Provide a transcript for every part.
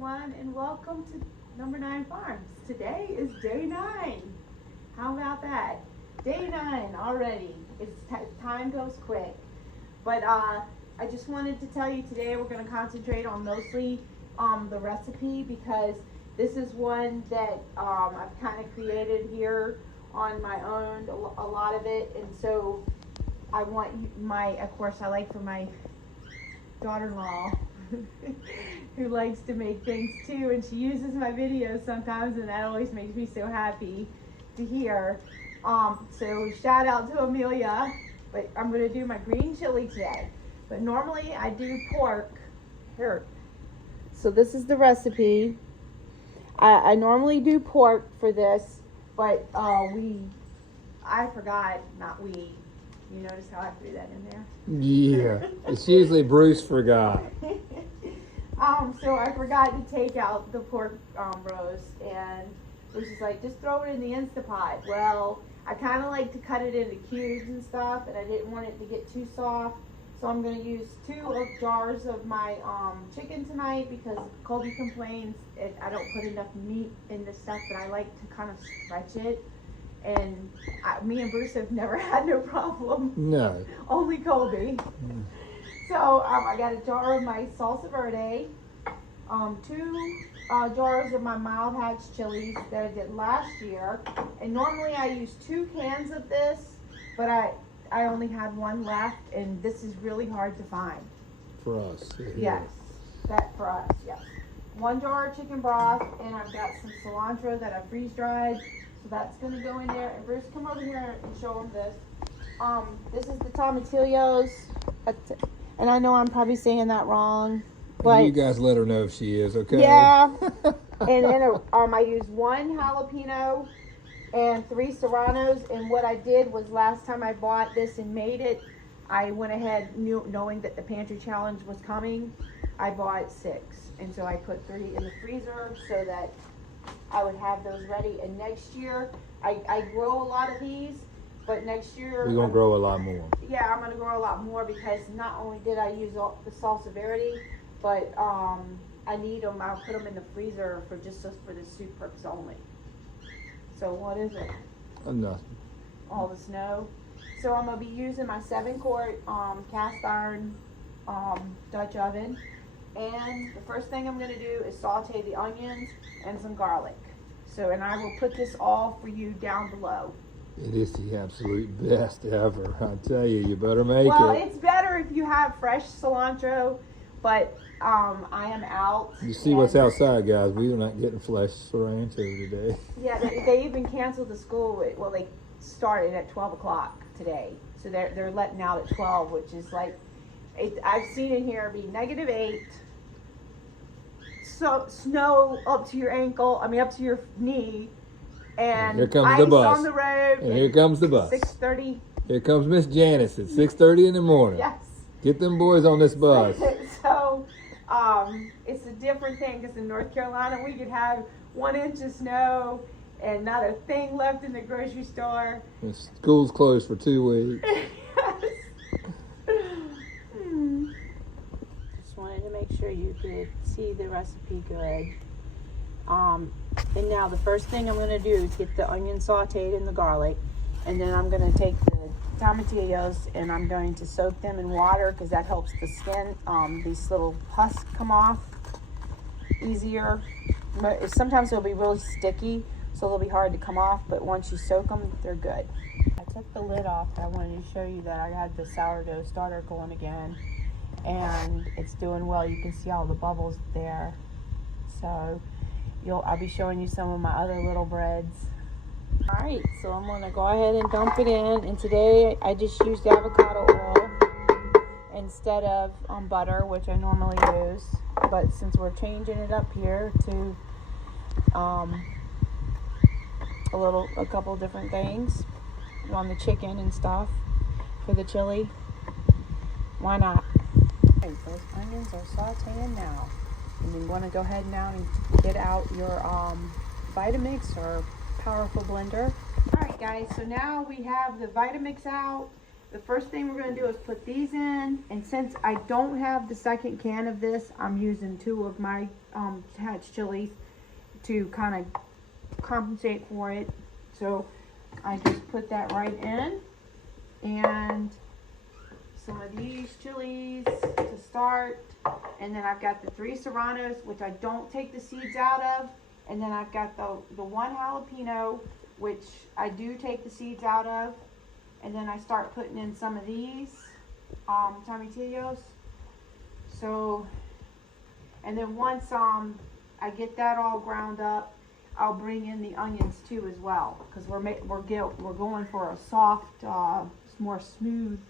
everyone, and welcome to Number 9 Farms. Today is day 9. How about that? Day 9 already. Time goes quick. But I just wanted to tell you today we're going to concentrate on mostly the recipe, because this is one that I've kind of created here on my own, a lot of it, and so I want of course I like for my daughter-in-law who likes to make things too, and she uses my videos sometimes, and that always makes me so happy to hear. So shout out to Amelia. But I'm going to do my green chili today. But normally I do pork. Here. So this is the recipe. I normally do pork for this, but I forgot, not we. You notice how I threw that in there? Yeah, it's usually Bruce forgot. So I forgot to take out the pork roast, and Bruce is like, just throw it in the Instapot. Well, I kind of like to cut it into cubes and stuff, and I didn't want it to get too soft. So I'm going to use 2 jars of my chicken tonight, because Colby complains I don't put enough meat in the stuff, but I like to kind of stretch it. And me and Bruce have never had no problem. No. Only Colby. So I got a jar of my salsa verde, 2 jars of my mild hatch chilies that I did last year. And normally I use 2 cans of this, but I only had 1 left, and this is really hard to find. For us. Yes, that for us, yes. 1 jar of chicken broth, and I've got some cilantro that I freeze dried. So that's going to go in there. And Bruce, come over here and show them this. This is the tomatillos. And I know I'm probably saying that wrong. But you guys let her know if she is, okay? Yeah. And then I used 1 jalapeno and 3 serranos. And what I did was, last time I bought this and made it, I went ahead knowing that the Pantry challenge was coming. I bought 6. And so I put 3 in the freezer so that I would have those ready. And next year, I grow a lot of these, but next year we're gonna grow a lot more. Yeah, I'm gonna grow a lot more, because not only did I use the salsa verde, but I need them. I'll put them in the freezer for just for the soup purpose only. So what is it? Nothing. All the snow. So I'm gonna be using my 7-quart cast iron Dutch oven. And the first thing I'm going to do is saute the onions and some garlic. So, and I will put this all for you down below. It is the absolute best ever. I tell you, you better make it. Well, it's better if you have fresh cilantro, but I am out. You see what's outside, guys. We are not getting fresh cilantro today. Yeah, they even canceled the school. Well, they started at 12 o'clock today. So they're letting out at 12, which is like, I've seen it here be -8, so snow up to your ankle, up to your knee, and here comes ice the bus on the road. And here comes the bus. 6:30. Here comes Miss Janice at 6:30 in the morning. Yes. Get them boys on this bus. So it's a different thing, because in North Carolina we could have 1 inch of snow and not a thing left in the grocery store. And school's closed for 2 weeks. Wanted to make sure you could see the recipe good. And now the first thing I'm going to do is get the onion sauteed in the garlic, and then I'm going to take the tomatillos and I'm going to soak them in water, because that helps the skin, these little husks come off easier. Sometimes they'll be really sticky, so they'll be hard to come off, but once you soak them, they're good. I took the lid off. I wanted to show you that I had the sourdough starter going again, and it's doing well. You can see all the bubbles there. So I'll be showing you some of my other little breads. All right, so I'm gonna go ahead and dump it in. And today I just used avocado oil instead of butter, which I normally use. But since we're changing it up here to a couple different things on the chicken and stuff for the chili, why not? Okay, those onions are sauteing now, and you want to go ahead now and get out your Vitamix or powerful blender. All right, guys, so now we have the Vitamix out, the first thing we're gonna do is put these in, and since I don't have the second can of this, I'm using 2 of my detached chilies to kind of compensate for it. So I just put that right in, and some of these chilies to start, and then I've got the 3 serranos, which I don't take the seeds out of, and then I've got the 1 jalapeno, which I do take the seeds out of, and then I start putting in some of these tomatillos. So, and then once I get that all ground up, I'll bring in the onions too as well, because we're going for a soft, more smooth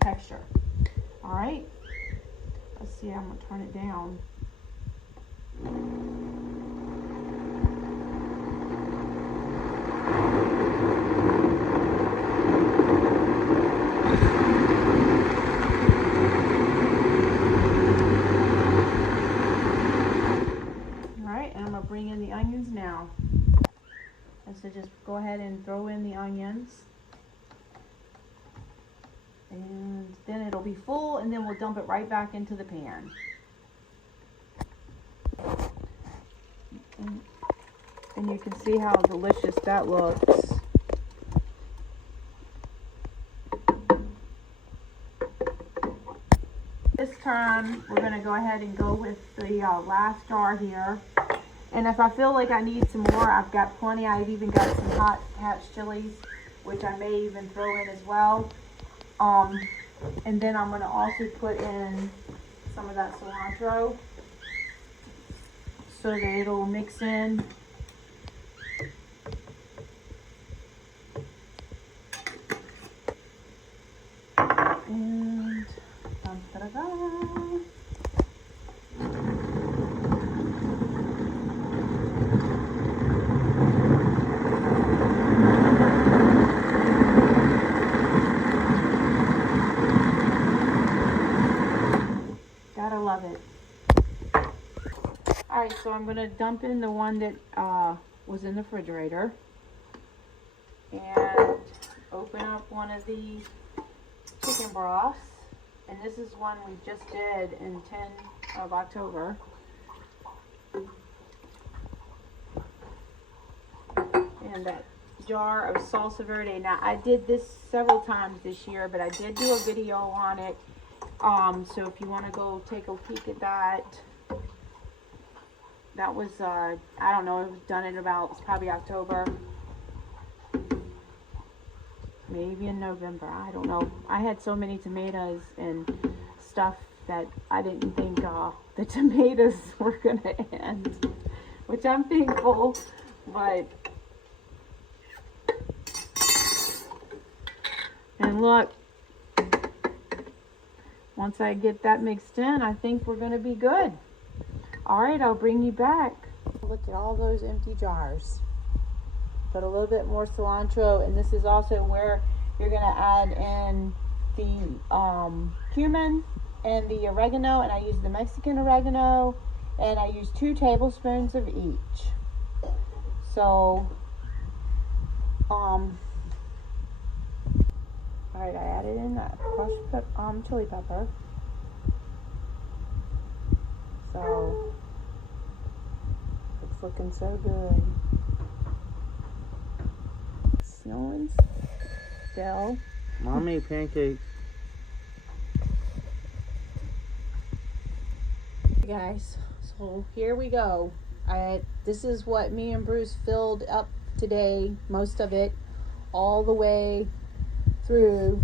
texture. All right. Let's see. I'm gonna turn it down. Bring in the onions now. And so just go ahead and throw in the onions. And then it'll be full, and then we'll dump it right back into the pan. And you can see how delicious that looks. This time we're going to go ahead and go with the last jar here. And if I feel like I need some more, I've got plenty. I've even got some hot detached chilies, which I may even throw in as well. And then I'm going to also put in some of that cilantro so that it'll mix in. And da-da-da. Gotta love it. Alright, so I'm going to dump in the one that was in the refrigerator. And open up one of the chicken broths. And this is one we just did in 10 of October. And that jar of salsa verde. Now, I did this several times this year, but I did do a video on it. So if you want to go take a peek at that, that was, I don't know, it was done in about, it's probably October, maybe in November, I don't know. I had so many tomatoes and stuff that I didn't think the tomatoes were going to end, which I'm thankful, but, and look, once I get that mixed in, I think we're going to be good. All right, I'll bring you back. Look at all those empty jars. Put a little bit more cilantro, and this is also where you're going to add in the cumin and the oregano, and I use the Mexican oregano, and I use 2 tablespoons of each. So, all right, I added in that crushed chili pepper. So, it's looking so good. Snowing still. Mommy pancakes. Hey guys, so here we go. This is what me and Bruce filled up today, most of it, all the way through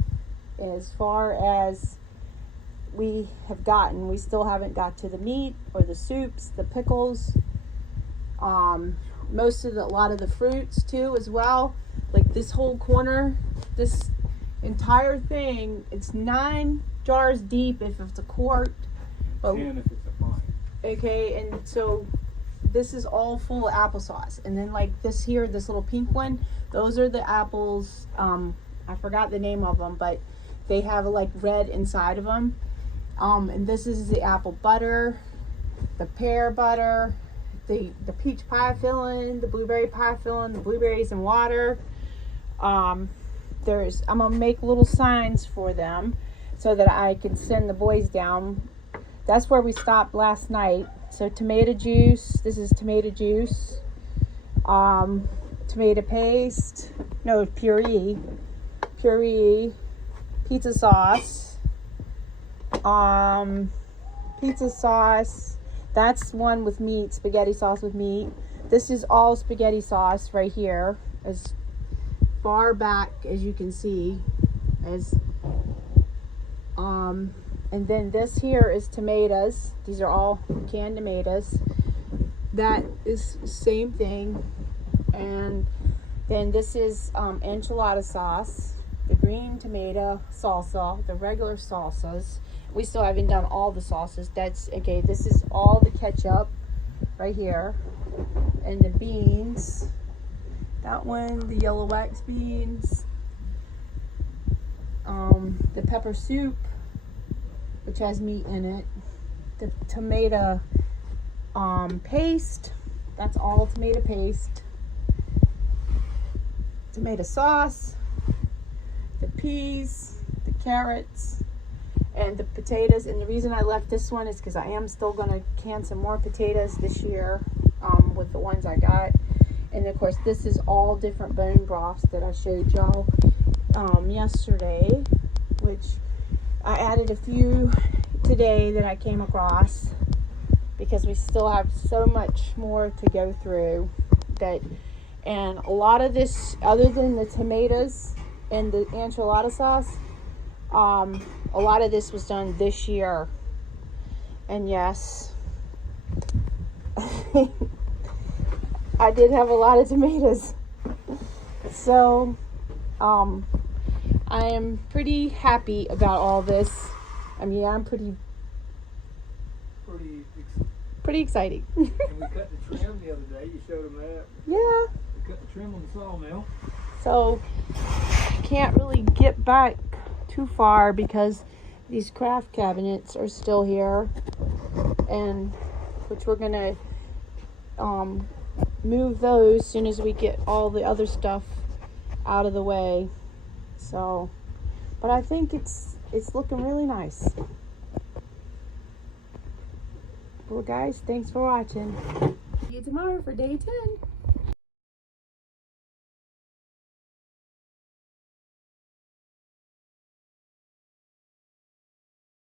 as far as we have gotten. We still haven't got to the meat or the soups, the pickles, a lot of the fruits too as well. Like this whole corner, this entire thing, it's 9 jars deep if it's a quart. But, 10 if it's a pint. Okay, and so this is all full of applesauce. And then like this here, this little pink one, those are the apples. I forgot the name of them, but they have like red inside of them. And this is the apple butter, the pear butter, the peach pie filling, the blueberry pie filling, the blueberries and water. I'm gonna make little signs for them so that I can send the boys down. That's where we stopped last night. So tomato juice, this is tomato juice, tomato paste, no, puree, pizza sauce, that's one with meat, spaghetti sauce with meat. This is all spaghetti sauce right here, as far back as you can see, and then this here is tomatoes. These are all canned tomatoes. That is the same thing. And then this is enchilada sauce, the green tomato salsa, the regular salsas. We still haven't done all the sauces. That's okay. This is all the ketchup right here, and the beans. That one, the yellow wax beans. The pepper soup, which has meat in it. The tomato paste. That's all tomato paste. Tomato sauce. The peas, the carrots, and the potatoes. And the reason I left this one is because I am still going to can some more potatoes this year with the ones I got. And of course, this is all different bone broths that I showed y'all yesterday, which I added a few today that I came across because we still have so much more to go through. And a lot of this, other than the tomatoes and the enchilada sauce, a lot of this was done this year. And yes, I did have a lot of tomatoes. So I am pretty happy about all this. I mean, I'm pretty exciting. And we cut the trim the other day. You showed them that. Yeah. We cut the trim on the sawmill. So can't really get back too far because these craft cabinets are still here, and which we're gonna move those as soon as we get all the other stuff out of the way. So, but I think it's looking really nice. Well, guys, thanks for watching. See you tomorrow for day 10.